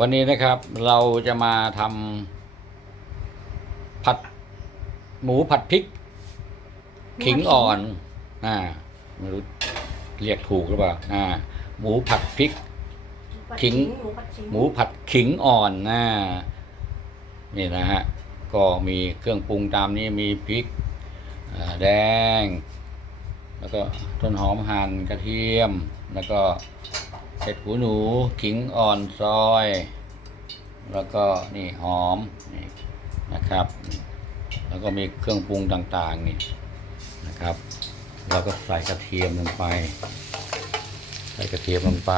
วันนี้นะครับเราจะมาทำผัดหมูผัดพริก ขิงอ่อนอ่าไม่รู้เรียกถูกหรือเปล่าอ่า หมูผัดพริก ขิง หมูผัดขิงหมูผัดขิงอ่อนนะนี่นะฮะก็มีเครื่องปรุงตามนี้มีพริกอ่าแดง แล้วก็ต้นหอมหั่นกระเทียมแล้วก็ เห็ดหูหนูขิงอ่อนซอย แล้วก็นี่หอมนี่นะครับ แล้วก็มีเครื่องปรุงต่างๆนี่นะครับเราก็ใส่กระเทียมลงไป ใส่กระเทียมลงไป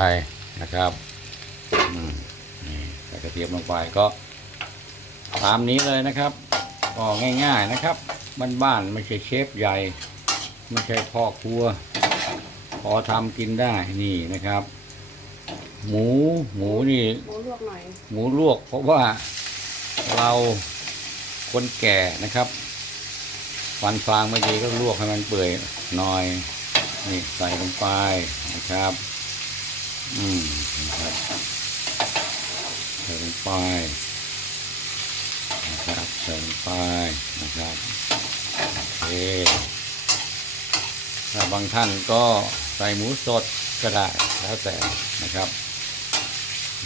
นะครับนี่ใส่กระเทียมลงไปก็ตามนี้เลยนะครับก็ง่าย ๆนะครับบ้านๆไม่ใช่เชฟใหญ่ ไม่ใช่พ่อครัว พอทำกินได้นี่นะครับ หมูหมูนี่ หมูลวกหน่อยหมูลวก เพราะว่าเราคนแก่นะครับฟันฟางไม่ดีก็ลวกให้มันเปื่อยหน่อย นี่ใส่ลงไปนะครับ อืมนะครับใส่ลงไปนะครับใส่ลงไปนะครับโอเคถ้าบางท่านก็ใส่หมูสด ก็ได้แล้วแต่นะครับ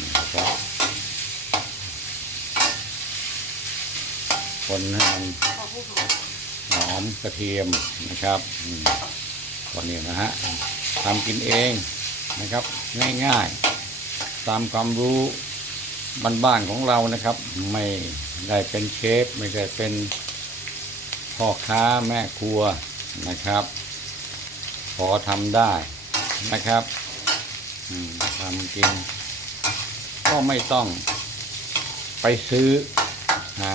นะครับคนให้มันพอผู้หอมกระเทียมนะครับอืมก็นี่นะฮะทำกินเองนะครับ ง่ายๆ ตามความรู้บ้านๆของเรานะครับ ไม่ได้เป็นเชฟ ไม่ได้เป็นพ่อค้าแม่ครัวนะครับ พอทำได้ นะครับทำกิน ก็ไม่ต้องไปซื้อหา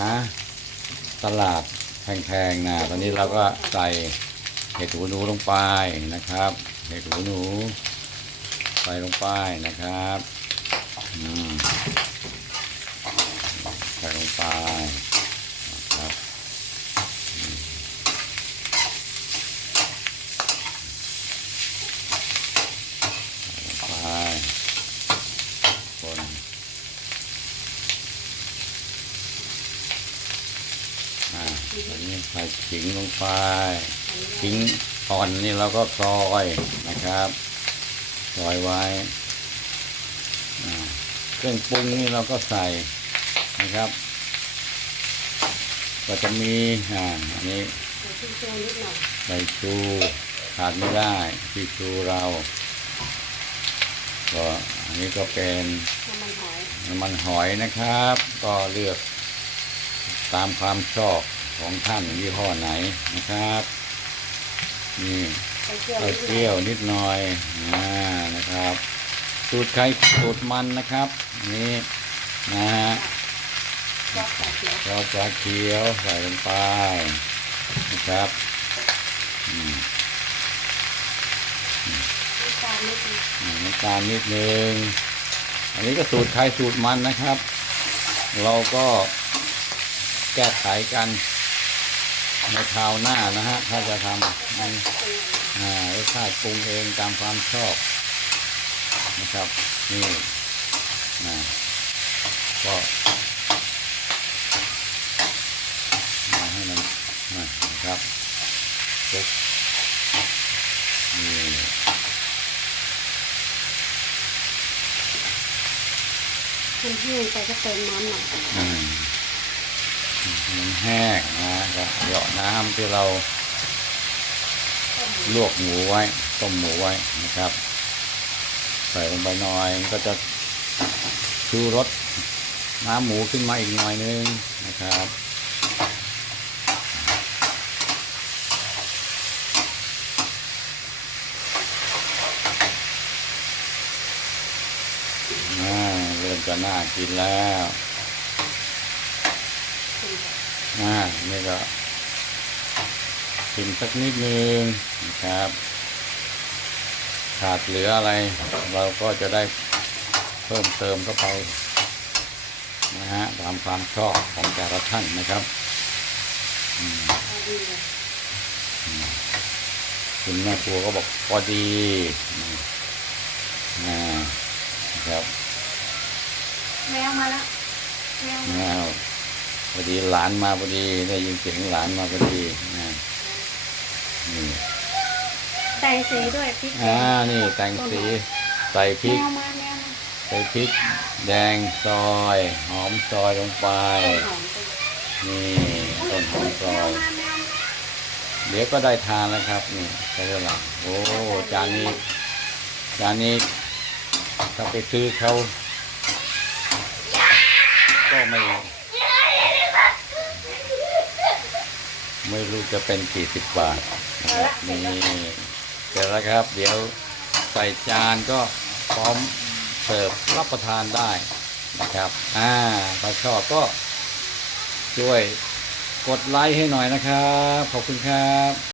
ตลาดแพงๆนะตอนนี้เราก็ใส่เห็ดหูหนูลงไปนะครับ เห็ดหูหนูใส่ลงไปนะครับใส่ลงไปนะครับอืมใส่ลงไปคน อ่าตอนนี้ใส่ขิงลงไปขิงอ่อนนี่เราก็ซอยนะครับซอยไว้อ่าเครื่องปรุงนี่เราก็ใส่นะครับ ก็จะมีอ่าอันนี้ใส่ชิ้นโจนิดหน่อยใส่ชูขาดไม่ได้ที่ชูเราก็อันนี้ก็เป็นน้ำมันหอยน้ำมันหอยนะครับ ก็เลือกตามความชอบ ของท่านยี่ห้อไหนนะครับนี่ใส่เกลือเอานิดหน่อยเปรี้ยวนิดหน่อยอ่านะครับ สูตรใครสูตรมันนะครับนี่นะฮะซอสใส่เกลือเราจะเคี้ยวใส่ลงไปนะครับอืมน้ำตาลนิดนึงอ่าน้ำตาลนิดนึง อันนี้ก็สูตรใครสูตรมันนะครับ เราก็แก้ไขกัน ในคราวหน้านะฮะถ้าจะทำมันอ่ารสชาติปรุงเองตามความชอบนะครับนี่นะก็มาให้มันมานะครับซุกนี่คุณพี่ไปก็เติมน้ำหน่อยอื มันแห้งนะก็เหยาะน้ำที่เราลวกหมูไว้ ต้มหมูไว้นะครับ ใส่ลงไปหน่อยมันก็จะชูรสน้ำหมูขึ้นมาอีกหน่อยนึงนะครับเริ่มจะน่ากินแล้ว อ่านี่ก็ชิมสักนิดนึงนะครับ ขาดเหลืออะไร เราก็จะได้เพิ่มเติมเข้าไปนะฮะตามความชอบของแต่ละท่านนะครับอืมพอดีเลยคุณแม่ครัวก็บอกพอดีอืมอ่านะครับแมวมาแล้วแมวมาอ้าว พอดีหลานมาพอดีได้ยินเสียงหลานมาพอดีนะนี่แต่งสีด้วยพริกแดอ่างนี่แต่งสีใส่พริก แมวมาแมวมาใส่พริก แดงซอย หอมซอยลงไปต้นหอมไปนี่ต้นหอมซแมอวย มาแมวมาเดี๋ยวก็ได้ทานแล้วครับ นี่ใช้เวลาโอ้จานนี้ จานนี้ถ้าไปซื้อเขาก็ไม่ ไม่รู้จะเป็นกี่สิบบาทนะครับนี่เสร็จแล้วครับ เดี๋ยวใส่จานก็พร้อมเสิร์ฟรับประทานได้นะครับ อ่าถ้าชอบก็ช่วยกดไลค์ให้หน่อยนะครับ ขอบคุณครับ